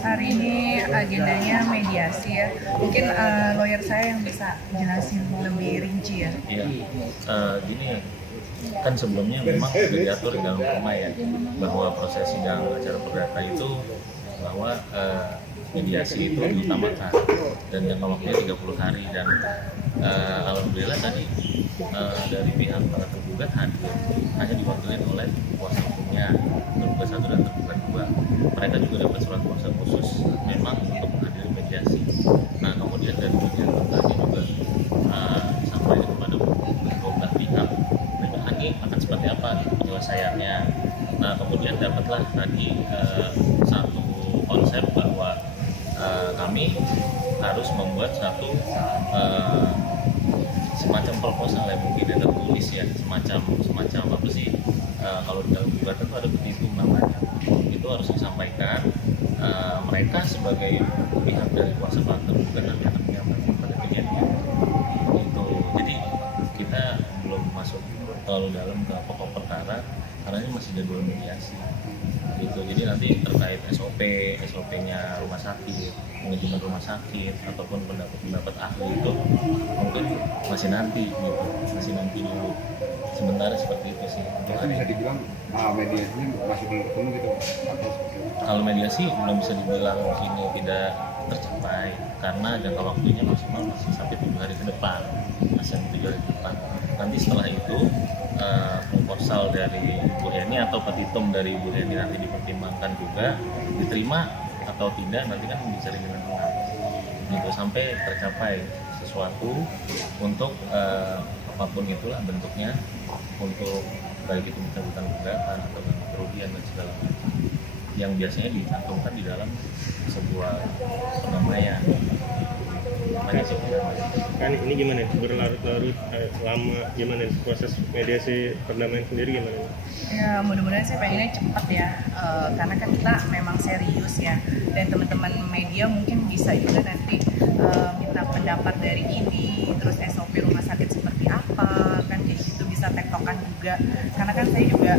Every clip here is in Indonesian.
Hari ini agendanya mediasi ya. Mungkin lawyer saya yang bisa jelasin lebih rinci ya. Iya, gini ya, kan sebelumnya memang sudah diatur di dalam norma ya, bahwa proses sidang acara perdata itu bahwa mediasi itu diutamakan dan jangka waktunya 30 hari dan alhamdulillah tadi dari pihak para tergugat hadir, hanya diwakili oleh kuasa hukumnya tergugat 1 dan tergugat 2. Mereka juga dapat surat kuasa khusus memang untuk menghadiri mediasi. Nah kemudian dari pihak tadi juga sampaikan kepada kedua belah pihak nanti akan seperti apa gitu penyelesaiannya. Nah kemudian dapatlah tadi satu konsep bahwa kami harus membuat satu semacam proposal yang mungkin ada tertulis ya, semacam apa sih, kalau di dalam gugatan itu ada petitum namanya, itu harus disampaikan mereka sebagai pihak dari kuasa tergugat nanti akan menyampaikan pada kliennya itu. Jadi kita belum masuk terlalu dalam ke pokok perkara karena ini masih jadwal mediasi gitu. Jadi nanti terkait SOP-nya rumah sakit, manajemen rumah sakit ataupun pendapat ahli itu mungkin masih nanti dulu. Sementara seperti itu sih. Jadi bisa dibilang mediasinya masih belum ketemu gitu atau kalau mediasi belum bisa dibilang ini tidak tercapai karena jangka waktunya maksimal masih sampai 7 hari ke depan, nanti setelah itu proposal dari Bu Heni atau petitum dari Bu Heni nanti dipertimbangkan juga, diterima atau tidak nanti kan dicari jalan tengah gitu sampai tercapai sesuatu untuk apapun itulah bentuknya, untuk baik itu pencabutan gugatan atau kerugian dan segala macam yang biasanya dicantumkan di dalam sebuah perdamaian. Kan ini gimana berlarut-larut lama, gimana proses mediasi perdamaian sendiri gimana? Ya mudah-mudahan sih pengennya cepat ya, karena kan kita memang serius ya, dan teman-teman media mungkin bisa juga nanti minta pendapat dari ini, terus SOP rumah sakit seperti apa, kan jadi itu bisa tektokan juga, karena kan saya juga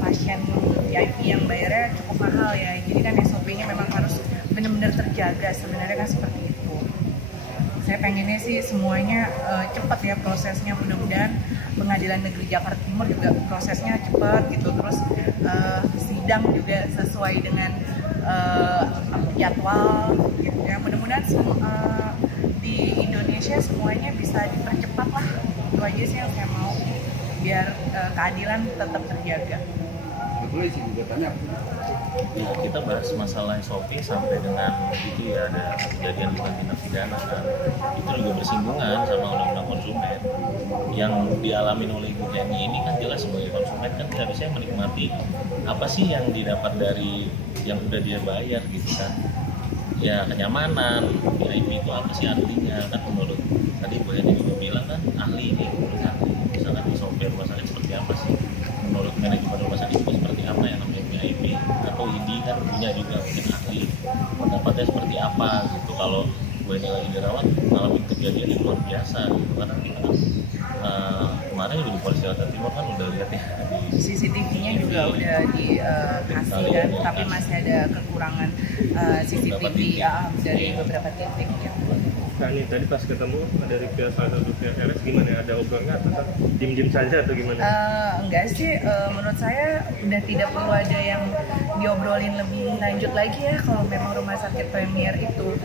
pasien VIP yang bayarnya cukup mahal ya, jadi kan SOP-nya memang harus benar-benar terjaga sebenarnya kan seperti itu. Saya pengennya sih semuanya cepat ya prosesnya, mudah-mudahan Pengadilan Negeri Jakarta Timur juga prosesnya cepat gitu, terus sidang juga sesuai dengan jadwal gitu ya. Mudah-mudahan di Indonesia semuanya bisa dipercepat lah, itu aja sih yang saya mau biar keadilan tetap terjaga. betul sih gugatannya apa? Ya, kita bahas masalah SOP sampai dengan itu ya ada kejadian bukan tindak pidana kan, itu juga bersinggungan sama undang-undang konsumen yang dialami oleh Ibu Heni ini kan jelas sebagai konsumen kan harusnya menikmati apa sih yang didapat dari yang udah dia bayar gitu kan ya, kenyamanan. VIP itu apa sih artinya kan menurut tadi Bu Heni juga bilang kan ahli ini menurut ahli, misalkan SOP rumah sakit seperti apa sih menurut manajemen rumah sakit itu seperti apa yang namanya VIP atau ID kan punya juga mungkin ahli pendapatnya seperti apa gitu. Kalau gue ini lagi dirawat ngalamin kejadian yang luar biasa gitu karena kita kan kemarin juga di Polres Jakarta Timur kan udah lihat ya di CCTV-nya juga udah dikasih dan tapi masih ada kekurangan CCTV dari beberapa titik ya. Nah ini tadi pas ketemu dari pihak salah satu pihak RS gimana? Ada obrolnya atau diem-diem saja atau gimana? Enggak sih, menurut saya udah tidak perlu ada yang diobrolin lebih lanjut lagi ya. Kalau memang rumah sakit Premier itu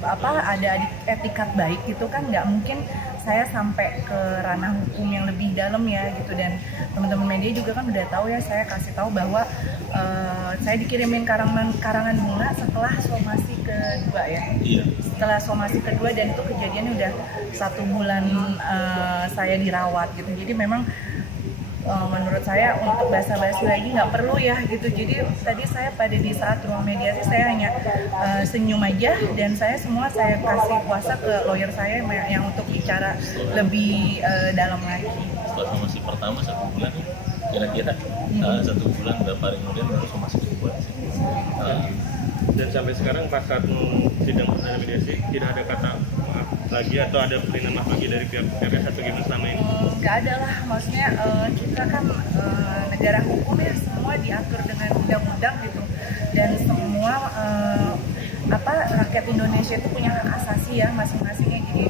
ada etikat baik gitu kan, nggak mungkin saya sampai ke ranah hukum yang lebih dalam ya gitu. Dan teman-teman media juga kan udah tahu ya, saya kasih tahu bahwa saya dikirimin karangan bunga setelah somasi kedua ya. iya. Setelah somasi kedua dan itu kejadiannya udah 1 bulan saya dirawat gitu. Jadi memang menurut saya untuk basa-basi lagi nggak perlu ya gitu. Jadi tadi saya pada di saat ruang mediasi saya hanya senyum aja dan saya kasih kuasa ke lawyer saya yang untuk bicara lebih dalam lagi. Setelah somasi pertama 1 bulan kira-kira 1 bulan berapa hari kemudian baru somasi kedua sih. Dan sampai sekarang pas saat mau sidang perdana mediasi tidak ada kata maaf lagi atau ada perlindungan lagi dari pihak RS atau gimana selama ini? Nggak ada lah, maksudnya kita kan negara hukum ya, semua diatur dengan undang-undang gitu, dan semua rakyat Indonesia itu punya hak asasi ya masing-masingnya. Jadi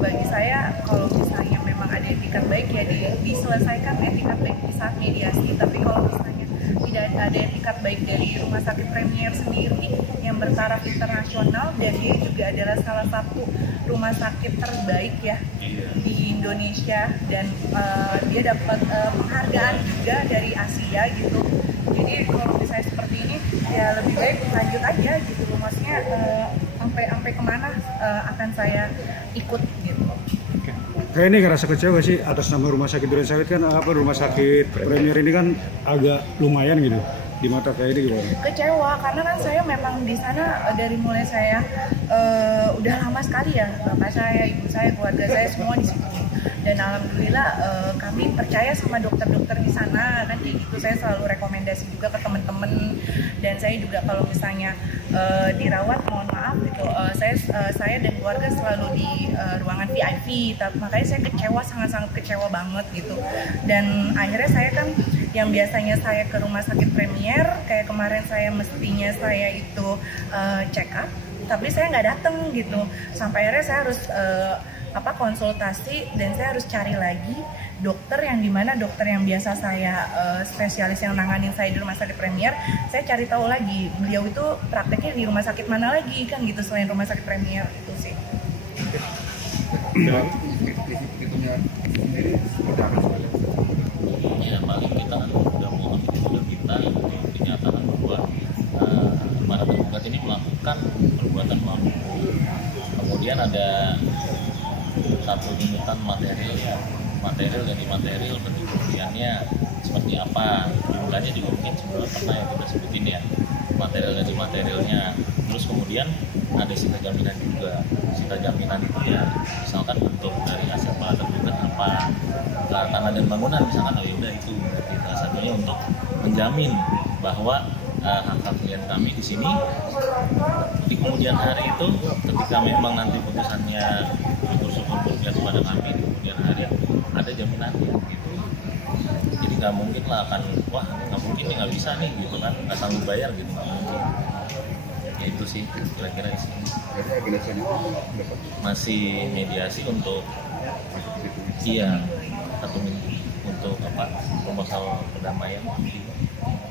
bagi saya kalau misalnya memang ada etikat baik ya diselesaikan etikat baik di saat mediasi, tapi kalau misalnya tidak ada etikat baik dari Rumah Sakit Premier sendiri yang bertaraf internasional, dan dia juga adalah salah satu rumah sakit terbaik ya di Indonesia, dan dia dapat penghargaan juga dari Asia gitu. Jadi kalau misalnya seperti ini ya lebih baik lanjut aja gitu loh, maksudnya sampai kemana akan saya ikut gitu. Kayak ini ngerasa kecewa sih atas nama Rumah Sakit Durensawit, kan Rumah Sakit Premier ini kan agak lumayan gitu di mata kayak ini gimana? Kecewa karena kan saya memang di sana dari mulai saya udah lama sekali ya, bapak saya, ibu saya, keluarga saya semua di situ. Dan alhamdulillah kami percaya sama dokter-dokter di sana kan kayak gitu. Saya selalu rekomendasi juga ke teman-teman, dan saya juga kalau misalnya dirawat, mohon maaf gitu, saya dan keluarga selalu di ruangan VIP. Makanya saya kecewa, sangat-sangat kecewa banget gitu. Dan akhirnya saya kan yang biasanya saya ke Rumah Sakit Premier, kayak kemarin saya mestinya saya itu check up, tapi saya nggak datang gitu. Sampai akhirnya saya harus konsultasi, dan saya harus cari lagi dokter yang dimana dokter yang biasa saya spesialis yang nanganin saya di Rumah Sakit Premier, saya cari tahu lagi beliau itu prakteknya di rumah sakit mana lagi kan gitu selain Rumah Sakit Premier itu sih. Ya paling kita kan udah mau ambil juga kita dinyatakan bahwa para tergugat ini melakukan perbuatan melawan hukum. Kemudian ada satu tuntutan material dan imaterial, bentuk kerugiannya seperti apa, jumlahnya juga mungkin sebelumnya pernah yang kita sebutin ya, material dan imaterialnya. Terus kemudian ada sita jaminan juga. Sita jaminan itu ya misalkan bentuk dari aset para tergugat apa, tanah dan bangunan misalkan, oh yaudah itu kita satunya untuk menjamin bahwa hak-hak klien kami di sini di kemudian hari itu ketika memang nanti putusannya syukur-syukur berpihak kepada kami di kemudian hari ada jaminannya gitu. Jadi nggak mungkin lah akan wah nggak mungkin nih, nggak bisa nih gitu kan, nggak sanggup bayar gitu, nggak mungkin. Ya itu sih kira-kira di sini. Masih mediasi untuk iya 1 minggu untuk proposal perdamaian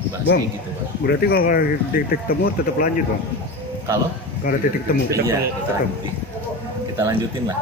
dibahas Bang, gitu Bang. Berarti kalau ada titik temu tetap lanjut Bang? Kalau Kalau ada titik temu iya kita lanjutin lah.